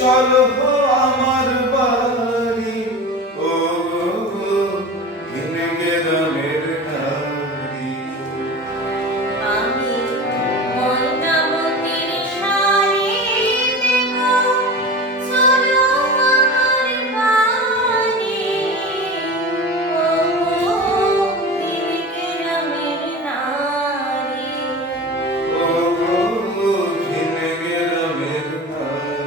চলো আমার বাড়ি ও হিনগেরামের নারী। আমি ময়নামতির শাড়ি দেব, চলো আমার বাড়ি ও হিনগেরামের নারী। ও হিনগেরামের নারী।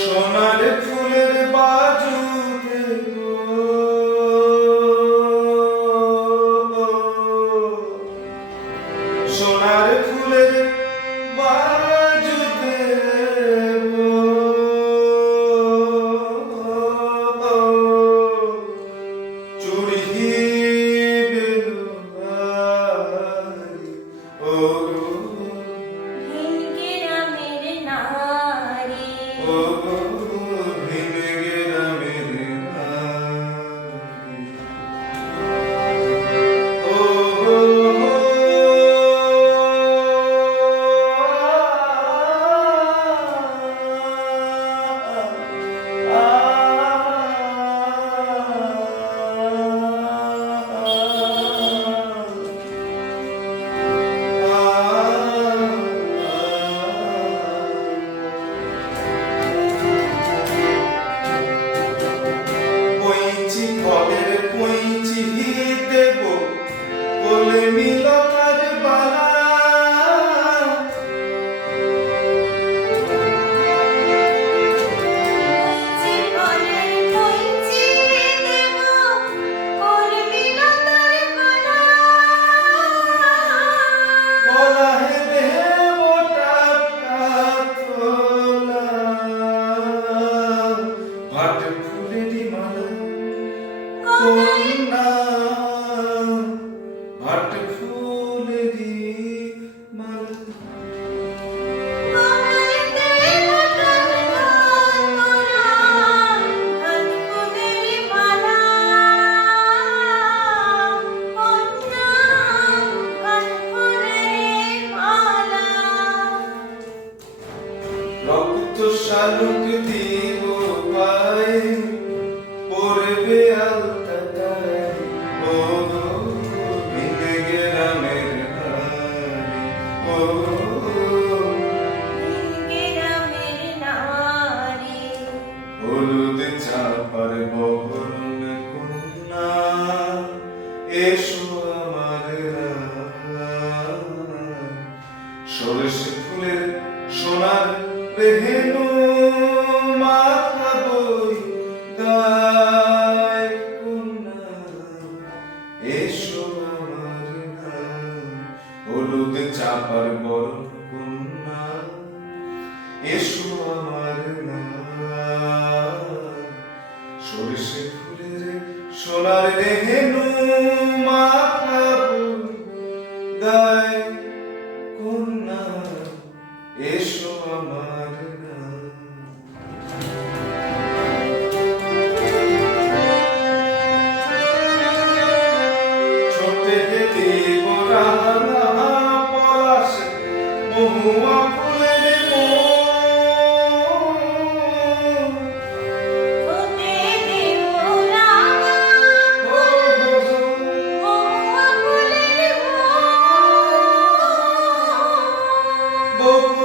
সোনার ফুলের বাজুতে সোনার ফুলের বাজুতে চুড়ি বেলুবারি ও হিনগেরামের নারী। ও হিনগেরামের নারী। ও পইচি ফলের পইচি দেব কোলে মিলতার বালা। পইচি ফলের পইচি দেব, করবি লতার মালা। বলা হে দেব টাকা তোলা ভাট ফুলেরই মালা কন্যা ভাট ফুলেরই মালা। গলায় দেব টাকা তোলা, হাত ফুলের মালা। কন্যা হাত ফুলের মালা। রক্ত শালুক দিব পায়ে পড়বে আলতায় ও হিনগেরামের নারী। ও হিনগেরামের নারী। হলুদ চাপার বহরণ কন্যা এসো আমার রায়। সরষে ফুলের সোনার রেহেনু মাথা বই গায় কন্যা এসো আমার রায়। হলুদ চাপার বরণ কন্যা এসো আমার রায়। সরষে ফুলের সোনার রেহেনু মাথা বই গায় কন্যা এসো আমার রায়। ছোটে দেব রাঙা পলাশ মহুয়া ফুলের মন। ওতে দেব রাঙা মহুয়া ফুলের মন। বকুল